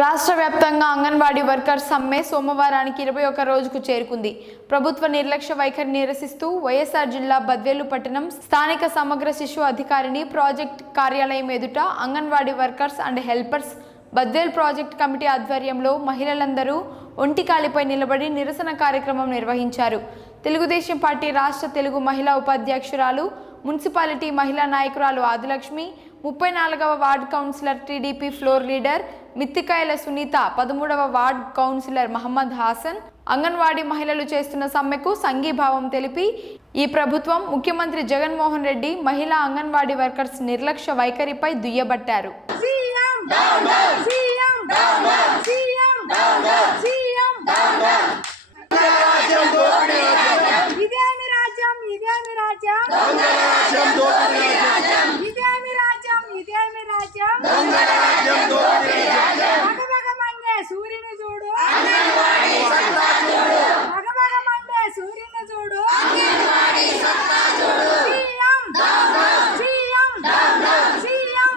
రాష్ట్ర వ్యాప్తంగా అంగన్వాడీ వర్కర్స్ సమ్మె సోమవారానికి ఇరవై ఒక్క రోజుకు చేరుకుంది. ప్రభుత్వ నిర్లక్ష్య వైఖరి నిరసిస్తూ వైఎస్ఆర్ జిల్లా బద్వేలు పట్టణం స్థానిక సమగ్ర శిశు అధికారిని ప్రాజెక్ట్ కార్యాలయం ఎదుట Anganwadi workers and helpers Badvel project committee ఆధ్వర్యంలో మహిళలందరూ ఒంటికాలిపై నిలబడి నిరసన కార్యక్రమం నిర్వహించారు. తెలుగుదేశం పార్టీ రాష్ట్ర తెలుగు మహిళా ఉపాధ్యక్షురాలు మున్సిపాలిటీ మహిళా నాయకురాలు ఆదిలక్ష్మి ముప్పై నాలుగవ ward councillor TDP floor leader Mittikayala Sunitha పదమూడవ వార్డ్ కౌన్సిలర్ మహమ్మద్ హాసన్. అంగన్వాడీ మహిళలు చేస్తున్న సమ్మెకు సంఘీభావం తెలిపి ఈ ప్రభుత్వం ముఖ్యమంత్రి జగన్మోహన్ రెడ్డి మహిళా అంగన్వాడీ వర్కర్స్ నిర్లక్ష్య వైఖరిపై దుయ్యబట్టారు సీఎం సీఎం సీఎం సీఎం ఇదేమి రాజ్యం ఇదేమి రాజ్యం. ఇదేమి రాజ్యం ఇదేమి రాజ్యం. భగభగమండే సూర్యుని చూడు. భగభగమండే సూర్యుని చూడు. CM. CM. CM.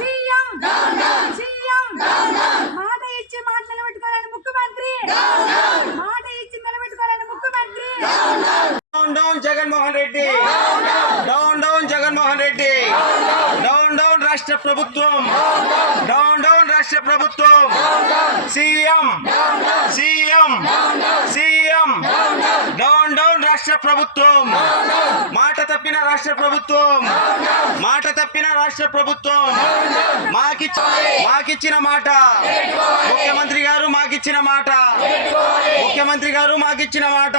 CM. CM. మాట ఇచ్చి మాట నిలబెట్టుకోలేని ముఖ్యమంత్రి మాట ఇచ్చి నిలబెట్టుకోలేని ముఖ్యమంత్రి down down Jaganmohan Reddy. Down down Jaganmohan Reddy. Down down రాష్ట్ర ప్రభుత్వం. డౌన్ డౌన్ రాష్ట్ర ప్రభుత్వం. CM. CM. CM. Down down రాష్ట్ర ప్రభుత్వం. మాట తప్పిన రాష్ట్ర ప్రభుత్వం. మాట తప్పిన రాష్ట్ర ప్రభుత్వం. మాకిచ్చ మాకిచ్చిన మాట. ముఖ్యమంత్రి గారు మాకిచ్చిన మాట. ముఖ్యమంత్రి గారు మాకిచ్చిన మాట.